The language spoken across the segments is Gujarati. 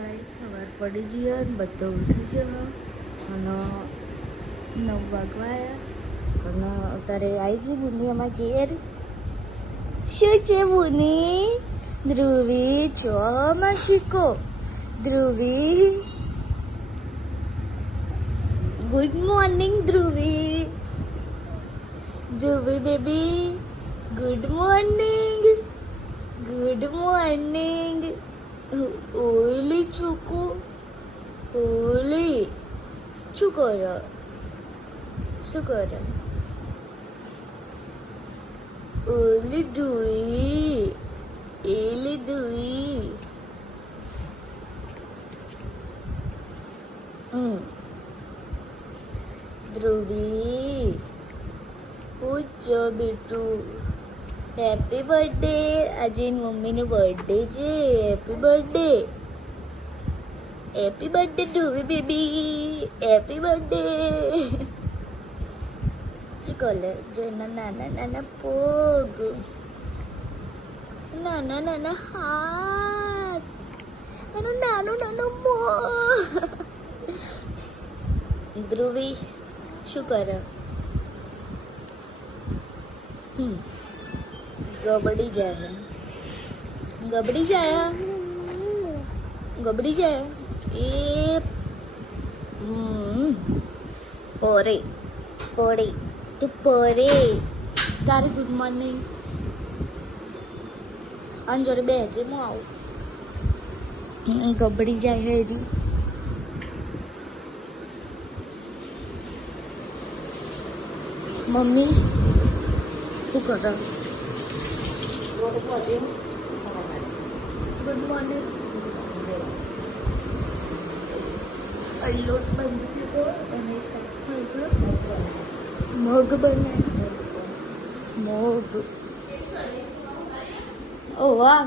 ગાઈસ સવાર પડી જઈએ અને બધો ઉઠી જવા અને 9 વાગવા આવ્યા અને અત્યારે આવી જઈ બુની અમારા ઘેર. શું છે બુની? ધ્રુવી ચોમાં શીખો. Dhruvi good morning. Dhruvi Dhruvi baby good morning. Good morning. ઓલી ચૂકુ ઓલી શું કરો? શું કરો? ઓલી ધુઈ એલી ધુઈ. ધ્રુવી પૂછો બેટું. Happy birthday. આજે મમ્મીનો બર્થડે છે. Happy birthday. Happy birthday Dhruvi baby. Happy birthday. ચીકોલે જો એના નાના નાના પગ, નાના નાના હાથ અને નાનું નાનું મોં. ધ્રુવી શું કરે? ગબડી જાય. ગબડી જાય. ગબડી જાય. એ પોરે પોરે તું પોરે. તારી ગુડ મોર્નિંગ. અને જોડે બેજે હું આવું. ગબડી જાય હેરી. મમ્મી શું કરો? Good morning. લોટ બંધ દીધો અને મગ બનાવ્યો. મગ. ઓ વાહ.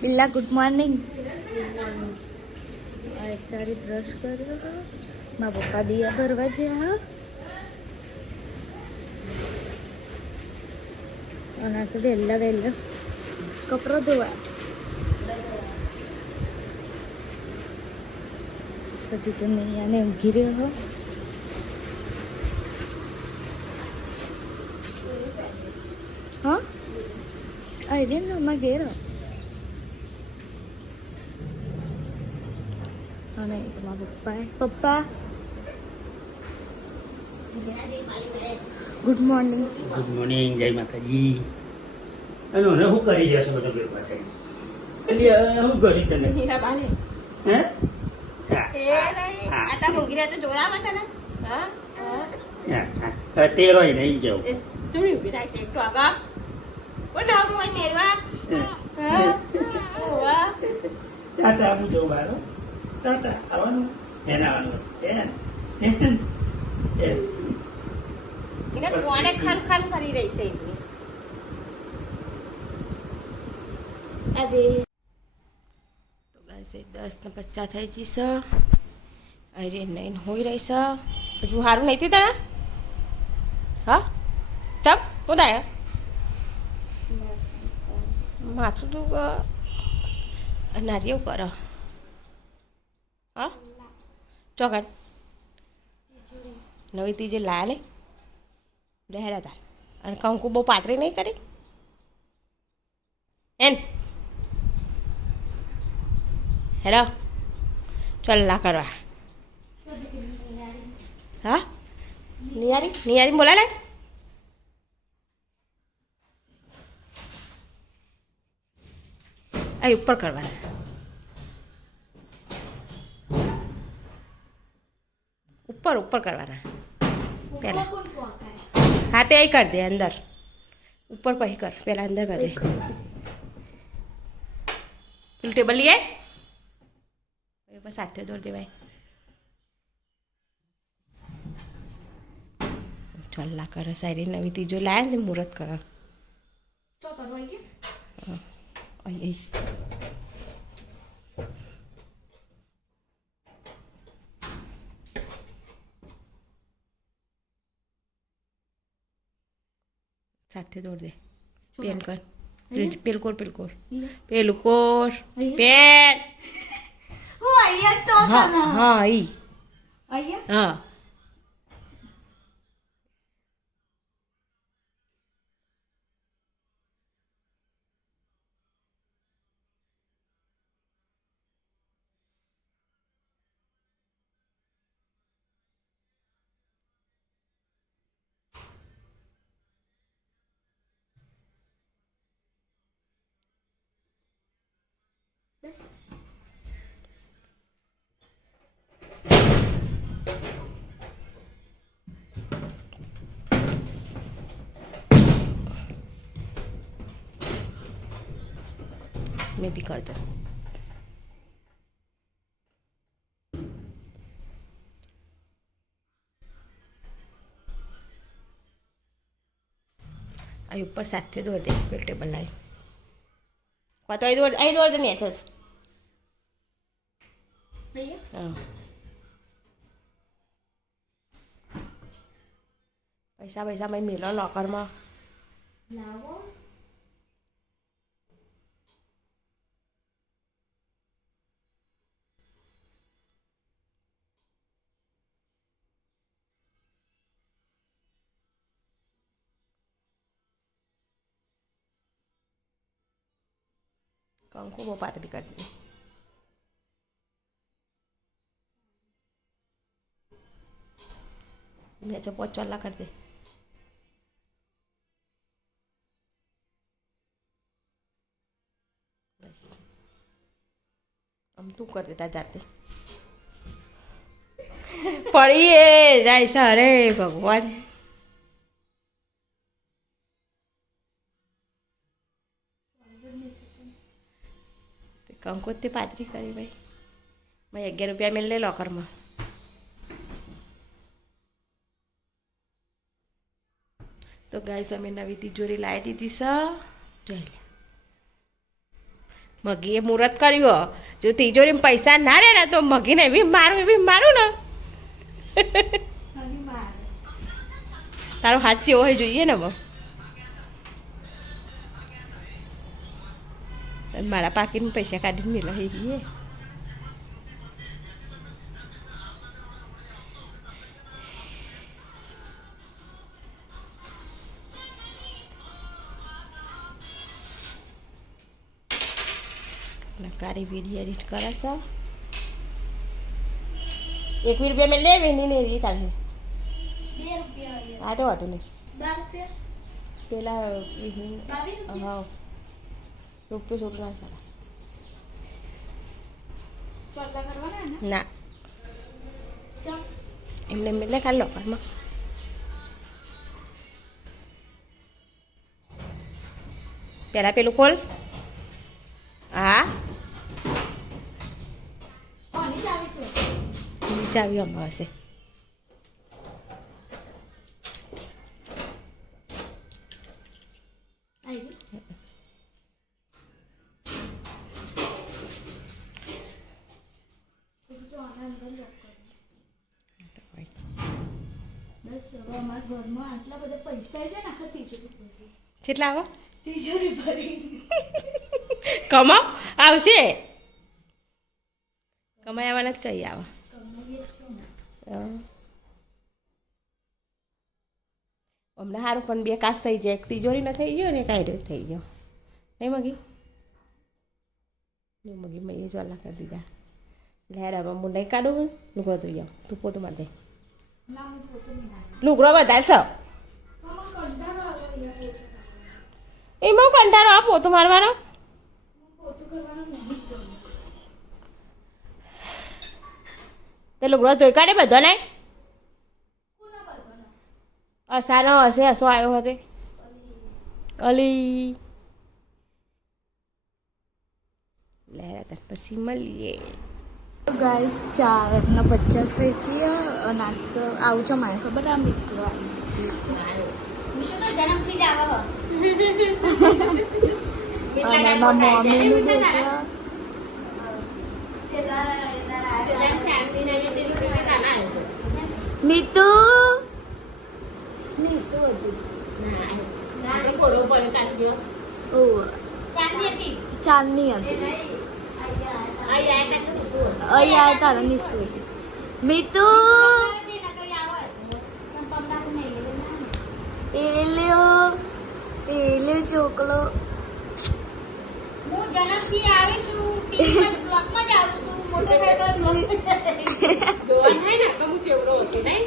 બિલ્લા ગુડ મોર્નિંગ. તારી બ્રશ કર્યો. મારા પપ્પા દિયા ભરવા જ્યાં અને આ તો વહેલા વહેલા કપડાં ધોવા. પછી તો નહીં આને ઊંઘી રહ્યો. હા આવી ને અમારા ઘેર. અને તમારા પપ્પા ગુડ મોર્નિંગ. Good morning. જય માતાજી. અને હું કરી જશે બધા ભેગા થઈને? એટલે શું કરી તને? હે તેરો નહીં જવું. ટાટા આપું જવું મારો. ટાટા આવવાનું એને આવવાનું. ખાન ખાન કરી રહી છે. અરે તો ગાઈસ 10:50 થઈ જશે. અરે નહીં હોઈ રહી છે. હજુ સારું નહીં થયું તને? હા ચમ હું થાય માથું તું નારિયેળ કરો. હા ચોકડ નવી ત્રીજે લાયા નહીં લેહેડા તાર. અને કંકુ બહુ પાતળી નહીં કરી એન હેરો ચલ્લા કરવા. હા નિયારી નિયારી બોલા ને. આ ઉપર કરવાના. ઉપર ઉપર કરવાના પહેલા. હા તે અહીં કરી દે અંદર. ઉપર પછી કર. પહેલાં અંદર કરી દે. પેલું ટેબલ લઈ આય બસ સાથે દોર દેવાય. ચલ્લા કરે સારી નવી ત્રીજો લાયા ને મુહૂર્ત કરે. અહીં સાથે દોડ દે બેન કર. પેલું કોર પેલું કોર પેન હું અહીંયા તો હા હા ઈ અહીંયા હા इसमें भी कर दो आई ऊपर साथ थे दो दे टेबल लाई तो आई दो नहीं अच्छा हाँ पैसा मैं मिलो लॉकर में લાવો कंकु वो पातली कर दी नीचे बहुत चला कर दे बस हम तू कर देता जाते पड़िए जैसा अरे भगवान कंकु ते पातरी करी भाई मैं 11 रुपया मिल ले लॉकर में तो गाइस અમે નવી તિજોરી લાવી દીધી છે જોઈ લે મગીએ મુહૂર્ત કર્યું જો તિજોરીમાં પૈસા ના રહે ને તો મગીને એવી મારું ને તારો હાથ જેવો હોય જોઈએ ને મારા પાકીટમાં પૈસા કાઢીને મેળવી દઈએ नकारी वीडियो एडिट करा सा 1 रुपया में ले नहीं नहीं चाहे 2 રૂપિયા आ तो वातो नहीं 12 રૂપિયા पेला 22 हाँ रुपये छोड़ना सारा ચોટલા કરવાના ને ना ચમ એમને મિલે ખાલી લોકરમાં પેલા પેલું ખોલ હા કોની ચાવી છે ચાવી આમાં હશે આવી ગયું પછી તો આના અંદર લોક કરી બસ હવે અમારા ઘરમાં આટલા બધા પૈસા છે ને આખા તિજોરી કેટલા આવો તિજોરી ભરી કમાઓ આવશે કમાઈ આવવાના જ કઈ આવા કમાઈએ છે ને હમણાં સારું પણ 2 કાસ થઈ જાય એક તિજોરી ન થઈ ગયો ને કાંઈ થઈ ગયો નહીં મગી નહીં મગી મેં એ જ્વાલા કરી દીધા લેડામાં હું નહીં કાઢું લુગડો ધોઈ જાઉં તું પોતું માર દે ના હું પોતે નહીં લાગે લુગડો વધારે છો મામા કંટાળો આવે યાર એમાં કંટાળો આ પોતું મારવાનો પોતું કરવાનું નહીં જ ગમે તે લુગડો ધોઈ કાઢે બધો નહીં કોના બાજુના અસાનો હશે હસો આવ્યો હતો અલી લે પછી મળીએ ગાઈસ 4:50 થઈ ગયા નાસ્તો આવું છે મારે ખબર આ મિત્રો જન્મથી જ આવે અને મારા મમ્મીનું ઢોકળા મીતુ નીસુ હતું ચાંદની હતી અહીંયા તારા નિશુ મીતુ એલ્યો ચોકલો હું જન્મથી આવીશું ટીવીમાં બ્લોગમાં જ આવશું મોટો થાય તો બ્લોગ જોવા થાય ને કમુ ચેવડો હતો નહીં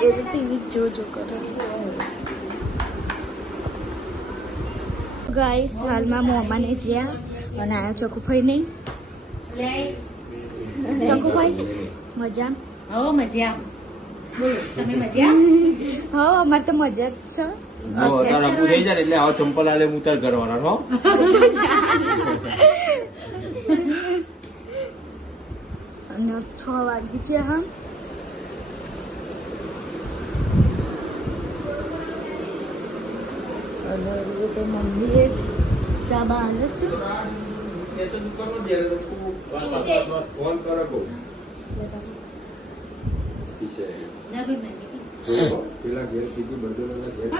એ ટીવી જોજો કરે ગાઈસ હાલમાં મોમાને જ્યાં અને આયા ચકુભાઈ નહીં ચકુભાઈ મજા હો મજા બોલો તમે મજા હા અમારે તો મજા જ છે થઈ જાય એટલે આવો ચંપલ આલે ઉતાર કરવાના હો અને 6 વાગી છે હા અને એ તો મમ્મીએ ચા બાંધે છે ફોન કરો પેલા ઘેર સીધી બધું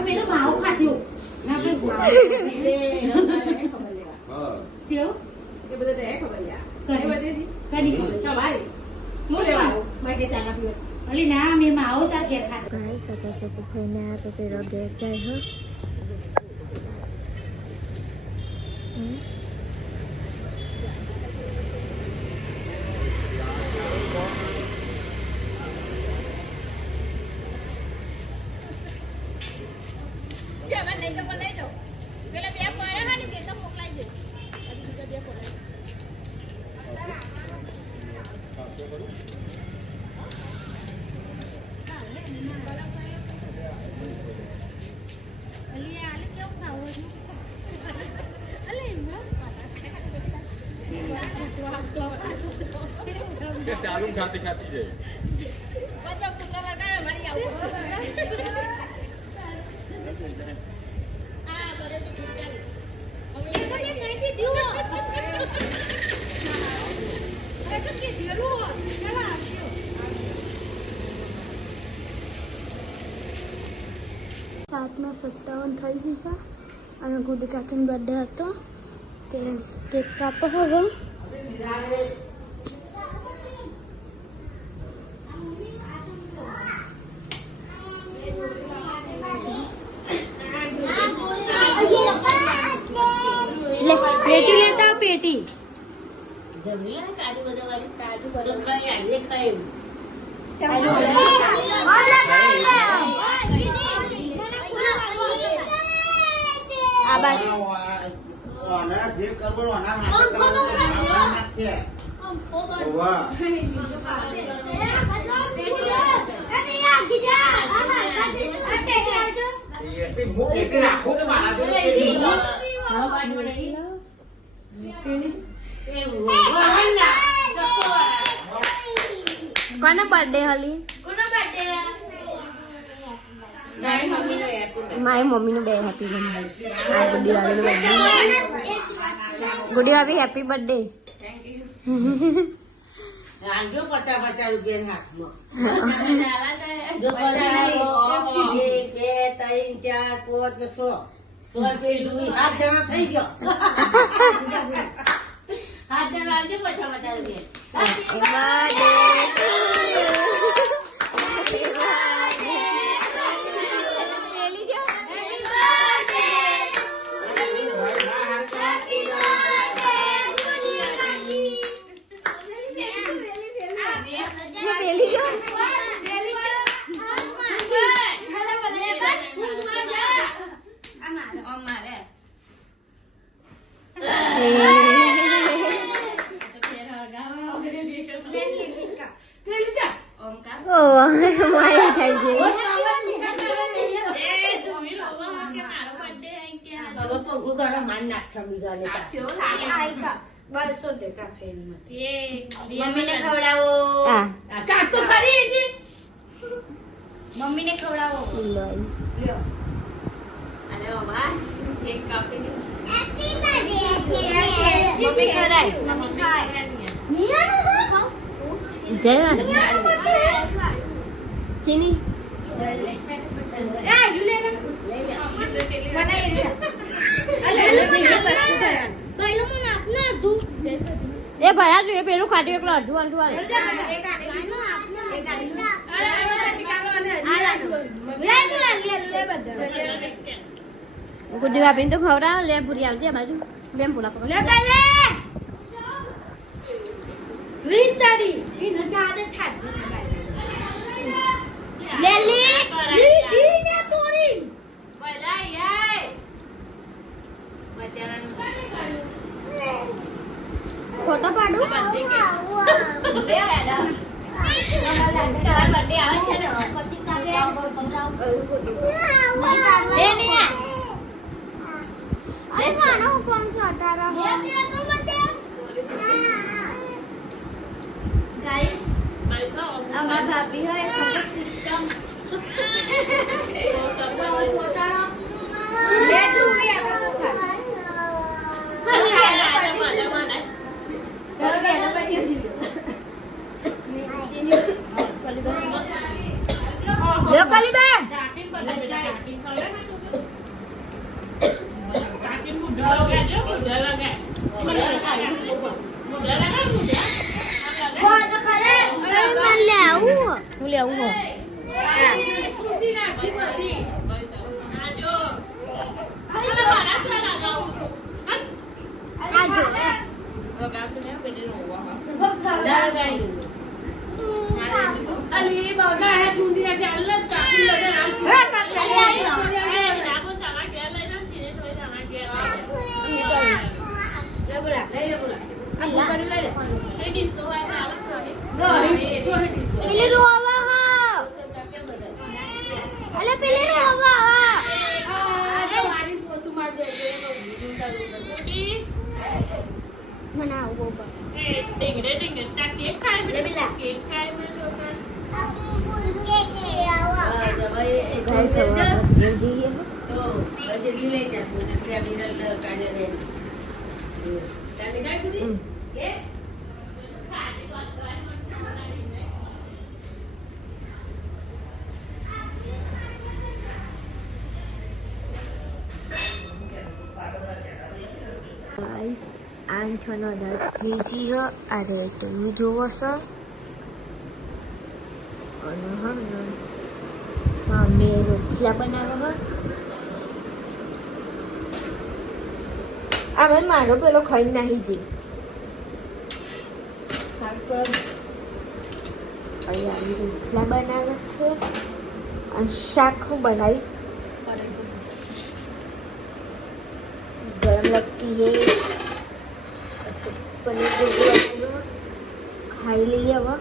મેરો માવો ખાધ્યો ના હા જેઓ એ બધું દે ખબર લ્યા કરે બધે કડી ખબર ભાઈ હું લેવા માગે ચાના પીવે અલી ના મે માવો તાર ઘેર ખાધો ગાઈસ आता ચકુભાઈને આ તો તેરો ઘેર જાય હો લઈ જાઓ પેલા બે પડ્યા હા ને બે તો મોકલાઈ દે બીજા બે પડ્યા ચાલુ ખાતી ખાતી જાય બધા કુતરા લગાય મારી આવું આ બરે દીકરી હવે એ તો નહીં દીધું અરે તો કે દીલો ચલા આપ્યો 7:57 થઈ ગયા અને ગુડી કાકીનો બર્થડે હતો તે કેક કાપો હવે પેટી લેતા પેટી આ બાજુ જે કરવું કોનો બર્થડે હલી મારી મમ્મીનો બે હેપી બર્થડે આ ગુડી વાળીનો બર્થડે ગુડી વાળી હેપી બર્થડે જો 50 રૂપિયા હાથમાં જો 1 2 3 4 5 6 રૂપિયા 8 જણા થઈ ગયો 8 જણા આવજો 50 મમ્મીને ખવડાવો કાકો ખરી મમ્મીને ખવડાવો લ્યો અરે બાબા કેક કાપી દે હેપી બર્થડે મમ્મી ખરાય મમ્મી ખાય જય ચીની એ ભયા જોઈએ પેલું ખાટી એકલો અડધું અડધું ગુડ્ડી ભાભી તો ખવડાવ લે પૂરી આવજે બાજુ લેમ પૂરા પકડ લે ફોટો પાડું ભાભી હોય સિસ્ટમ હું લેવું હો આઠનો દસ થઈ ગયો અરે ટીવી જોવો છો અને મમ્મીએ રોટલા બનાવ્યો હવે મારો પેલો ખાઈ નાખી જઈ રોટલા બનાવે છે અને શાક બનાવી ગરમ લગતી હે પનીર ખાઈ લઈએ હવે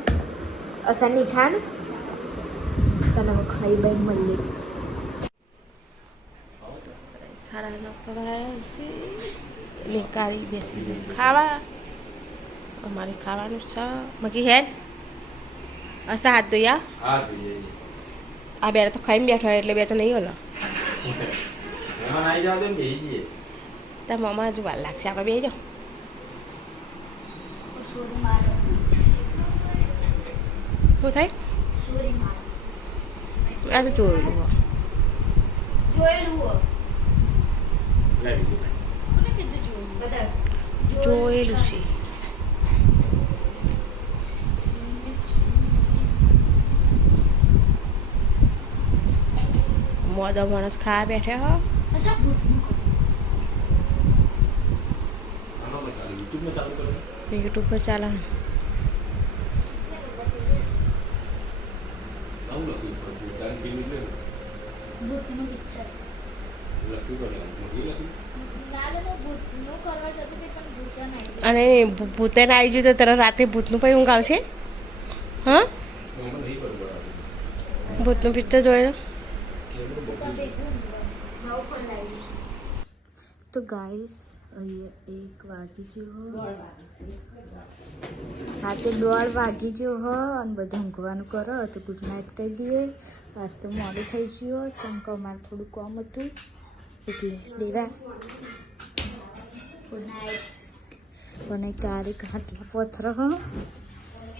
અસર નહીં ખાન તને હવે ખાઈ બાઈ મળીએ 9:30 થયા છે એટલે કાળી બેસી ગયું ખાવા અમારે ખાવાનું છે મગી હેન અસા હાથ ધોયા આ બે તો ખાઈને બેઠો એટલે બે તો નહીં ઓલો તાર મમ્મા હજુ વાર લાગશે આપણે બે જાઓ શું થાય આ તો જોયેલું જોયેલું છે મોદા માણસ ખાવા બેઠા હો યુટ્યુબ પર ચાલે અને ભૂતે ના આવી ગયું તો તરત રાતે ભૂતનું પછી ઊંઘ આવશે હા ભૂતનું પિક્ચર જોયે તો ગાઈસ અહીંયા 1 વાગી ગયો રાતે 1:30 વાગી ગયો હ અને બધું ઊંઘવાનું કરો તો ગુડ નાઇટ કહી દઈએ આજ તો મોડું થઈ ગયું કેમ કે અમારે થોડું કામ હતું એટલે દેવા ગુડ નાઇટ પણ કારે હાથમાં પથ્થર હ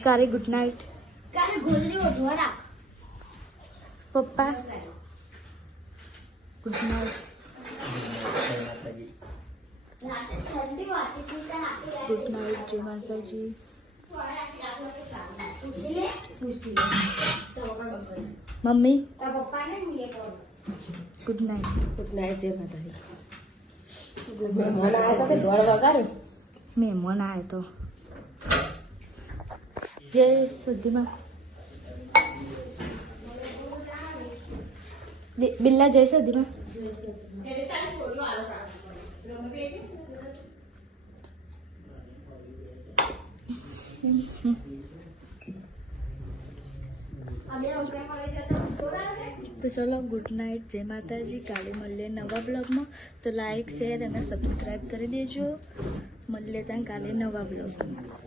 કારે ગુડ નાઇટ પપ્પા ગુડ નાઇટ. Good night. જય માતાજી. Mummy good night. Good night. જય માતાજી. મહેમાન આવ્યા હતા તે ઢોળ વગાડ્યું. મહેમાન આવ્યો તો. જય સુધીમાં બિલ્લા જય સુધીમાં. તો ચલો ગુડ નાઇટ. જય માતાજી. કાલે મળીએ નવા બ્લોગમાં. તો લાઈક શેર અને સબસ્ક્રાઈબ કરી દેજો. મળીએ ત્યાં કાલે નવા બ્લોગમાં.